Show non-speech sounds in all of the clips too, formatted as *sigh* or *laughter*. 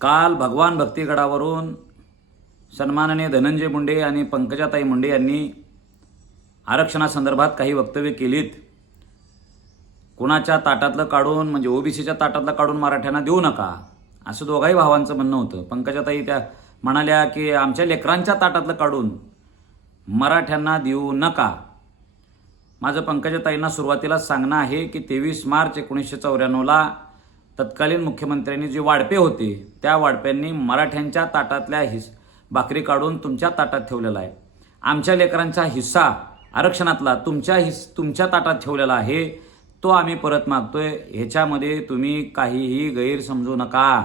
काल भगवान भक्तीगडावरून सन्माननीय धनंजय मुंडे आणि पंकजाताई मुंडे यांनी आरक्षणासंदर्भात काही वक्तव्य केलीत. कुणाच्या ताटातलं काढून म्हणजे ओबीसीच्या ताटातलं काढून मराठ्यांना देऊ नका असं दोघाही भावांचं म्हणणं होतं. पंकजाताई त्या म्हणाल्या की आमच्या लेकरांच्या ताटातलं काढून मराठ्यांना देऊ नका. माझं पंकजाताईंना सुरुवातीला सांगणं आहे की तेवीस मार्च एकोणीसशे चौऱ्याण्णवला तत्कालीन मुख्यमंत्र्यांनी जे वाढपे होते त्या वाढप्यांनी मराठ्यांच्या ताटातल्या हिस भाकरी काढून तुमच्या ताटात ठेवलेला आहे. आमच्या लेकरांचा हिस्सा आरक्षणातला तुमच्या हिस तुमच्या ताटात ठेवलेला आहे तो आम्ही परत मागतोय. ह्याच्यामध्ये तुम्ही काहीही गैर समजू नका.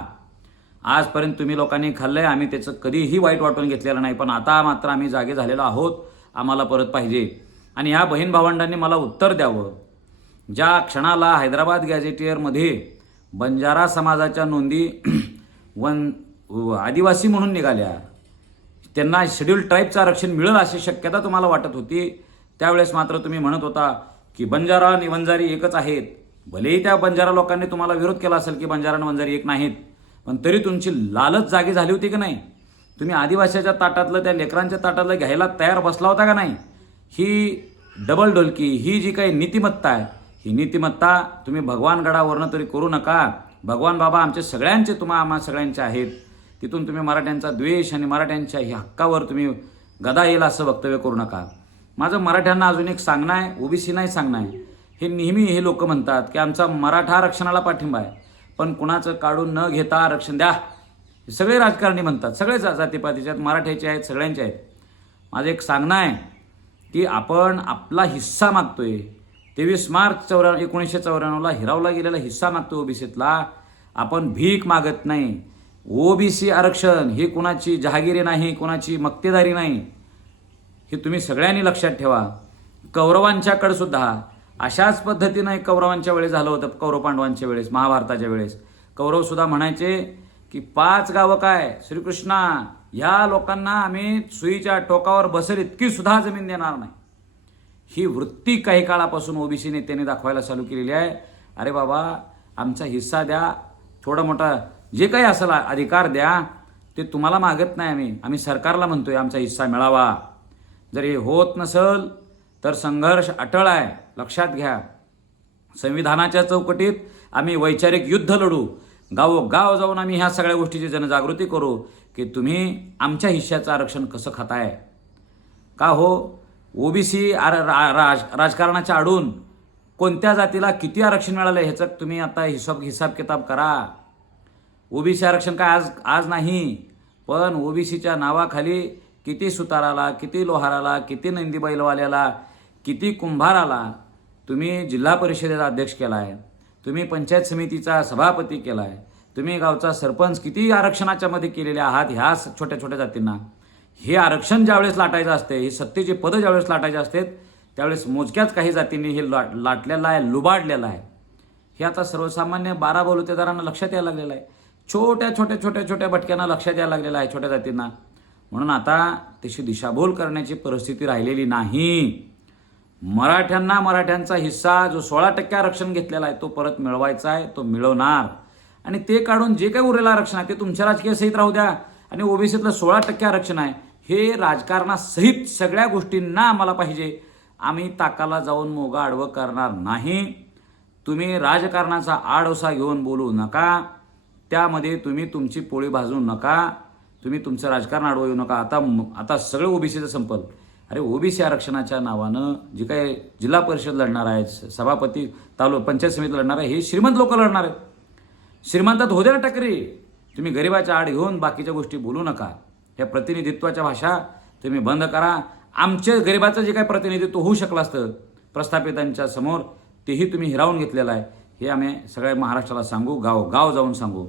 आजपर्यंत तुम्ही लोकांनी खाल्लं आहे आम्ही त्याचं कधीही वाईट वाटून घेतलेलं नाही पण आता मात्र आम्ही जागे झालेलो आहोत आम्हाला परत पाहिजे. आणि ह्या बहीण भावंडांनी मला उत्तर द्यावं. ज्या क्षणाला हैदराबाद गॅझेटियरमध्ये बंजारा समाजाच्या नोंदी *clears throat* वन आदिवासी म्हणून निघाल्या. त्यांना शेड्यूल ट्राईबचं आरक्षण मिळेल अशी शक्यता तुम्हाला वाटत होती. त्यावेळेस मात्र तुम्ही म्हणत होता की बंजारा आणि वंजारी एकच आहेत. भलेही त्या बंजारा लोकांनी तुम्हाला विरोध केला असेल की बंजारा आणि वंजारी एक नाहीत पण तरी तुमची लालच जागी झाली होती की नाही? तुम्ही आदिवासीच्या ताटातलं त्या लेकरांच्या ताटातलं घ्यायला तयार बसला होता का नाही? ही डबल डोलकी ही जी काही नीतिमत्ता आहे ही नीतिमत्ता तुम्ही भगवानगडावरनं तरी करू नका. भगवान बाबा आमचे सगळ्यांचे तुम्हा आम्हा सगळ्यांचे आहेत. तिथून तुम्ही मराठ्यांचा द्वेष आणि मराठ्यांच्या ह्या हक्कावर तुम्ही गदा येईल असं वक्तव्य करू नका. माझं मराठ्यांना अजून एक सांगणं आहे ओबीसी नाही सांगणं आहे. हे नेहमी हे लोक म्हणतात की आमचा मराठा आरक्षणाला पाठिंबा आहे. पण कुणाचं काढून न घेता आरक्षण द्या. सगळे राजकारणी म्हणतात सगळे जातीपातीचे आहेत मराठ्याचे आहेत सगळ्यांचे आहेत. माझं एक सांगणं आहे की आपण आपला हिस्सा मागतोय. तेवीस मार्च चौऱ्या एकोणीसशे चौऱ्याण्णवला हिरावला गेलेला हिस्सा मागतो ओबीसीतला. आपण भीक मागत नाही. ओबीसी आरक्षण हे कुणाची जहागिरी नाही कुणाची मक्तेदारी नाही हे तुम्ही सगळ्यांनी लक्षात ठेवा. कौरवांच्याकडे सुद्धा अशाच पद्धतीनं कौरवांच्या वेळेस झालं होतं कौरव पांडवांच्या वेळेस महाभारताच्या वेळेस. कौरवसुद्धा म्हणायचे की पाच गावं काय? श्रीकृष्णा ह्या लोकांना आम्ही सुईच्या टोकावर बसेल इतकी सुद्धा जमीन देणार नाही. ही वृत्ती काही काळापासून ओबीसी नेत्याने दाखवायला चालू केलेली आहे. अरे बाबा आमचा हिस्सा द्या. थोडा मोठा जे काही असेल अधिकार द्या. ते तुम्हाला मागत नाही आम्ही. आम्ही सरकारला म्हणतोय आमचा हिस्सा मिळावा. जर हे होत नसल तर संघर्ष अटळ आहे. लक्षात घ्या. संविधानाच्या चौकटीत आम्ही वैचारिक युद्ध लढू. गावोगाव जाऊन आम्ही ह्या सगळ्या गोष्टीची जनजागृती करू की तुम्ही आमच्या हिश्श्याचं आरक्षण कसं खाताय? का हो? ओबीसी राज राजकारणाच्या आडून कोणत्या जातीला किती आरक्षण मिळालं ह्याचं तुम्ही आता हिसाब हिसाब किताब करा. ओबीसी आरक्षण काय आज आज नाही पण ओबीसीच्या नावाखाली किती सुताराला किती लोहाराला किती नंदी बैलवाल्याला किती कुंभाराला तुम्ही जिल्हा परिषदेचा अध्यक्ष केला आहे तुम्ही पंचायत समितीचा सभापती केला आहे तुम्ही गावचा सरपंच किती आरक्षणाच्यामध्ये केलेले आहात ह्या छोट्या छोट्या जातींना. हे आरक्षण ज्यावेळेस लाटायचं असते हे सत्तेची पदं ज्यावेळेस लाटायचे असतात त्यावेळेस मोजक्याच काही जातींनी हे लाट लाटलेलं आहे लुबाडलेलं आहे. हे आता सर्वसामान्य बारा बलुतेदारांना लक्षात यायला लागलेलं आहे. छोट्या छोट्या छोट्या छोट्या भटक्यांना लक्षात यायला लागलेलं आहे छोट्या जातींना. म्हणून आता तशी दिशाभूल करण्याची परिस्थिती राहिलेली नाही. मराठ्यांना मराठ्यांचा हिस्सा जो सोळा टक्के आरक्षण घेतलेला आहे तो परत मिळवायचा आहे तो मिळवणार. आणि ते काढून जे काही उरलेलं आरक्षण आहे ते तुमच्या राजकीय सहित राहू द्या. आणि ओबीसीतलं सोळा टक्के आरक्षण आहे. हे राजकारणासहित सगळ्या गोष्टींना आम्हाला पाहिजे. आम्ही ताकाला जाऊन मोगा आडवं करणार नाही. तुम्ही राजकारणाचा आडोसा घेऊन बोलू नका. त्यामध्ये तुम्ही तुमची पोळी भाजू नका. तुम्ही तुमचं राजकारण आडवं येऊ नका. आता आता सगळं ओबीसीचं संपल. अरे ओबीसी आरक्षणाच्या नावानं जे काही जिल्हा परिषद लढणार आहे सभापती तालु पंचायत समिती लढणार आहे हे श्रीमंत लोक लढणार आहेत. श्रीमंतात होते ना टकरी तुम्ही गरिबाच्या आड घेऊन बाकीच्या गोष्टी बोलू नका. ह्या प्रतिनिधित्वाच्या भाषा तुम्ही बंद करा. आमच्या गरिबाचं जे काही प्रतिनिधित्व होऊ शकलं असतं प्रस्थापितांच्या समोर तेही तुम्ही हिरावून घेतलेलं आहे. हे आम्ही सगळ्या महाराष्ट्राला सांगू गाव गाव जाऊन सांगू.